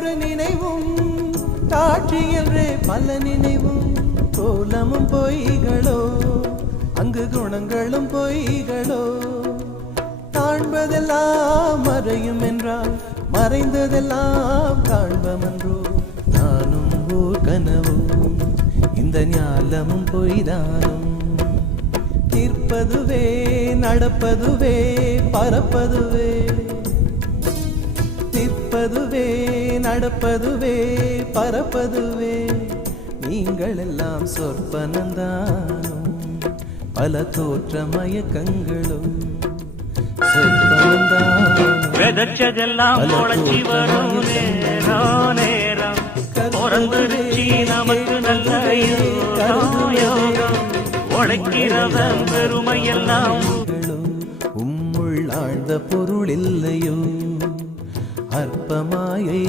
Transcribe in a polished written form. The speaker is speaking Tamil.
ஒரு நினைவும் காட்சி என்றே பல நினைவும் கோலமும் பொய்களோ அங்கு குணங்களும் பொய்களோ காண்பதெல்லாம் மறையும் என்றால் மறைந்ததெல்லாம் காண்பமன்றோ நானும் ஓர் கனவும் இந்த ஞாலமும் பொய்தானும் தீர்ப்பதுவே நடப்பதுவே பறப்பதுவே நிற்பதுவே நடப்பதுவே பறப்பதுவே நீங்கள் எல்லாம் சொற்பனந்தானும் பல தோற்ற மயக்கங்களும் விதைச்சதெல்லாம் முளைச்சி வரும் நேரம் நேரம் பிறந்துருச்சி நமக்கு நல்ல யோகம் உழைக்கிறவன் பெருமையெல்லாம் உம்முள் ஆழ்ந்த பொருள் இல்லையோ அற்பமாயை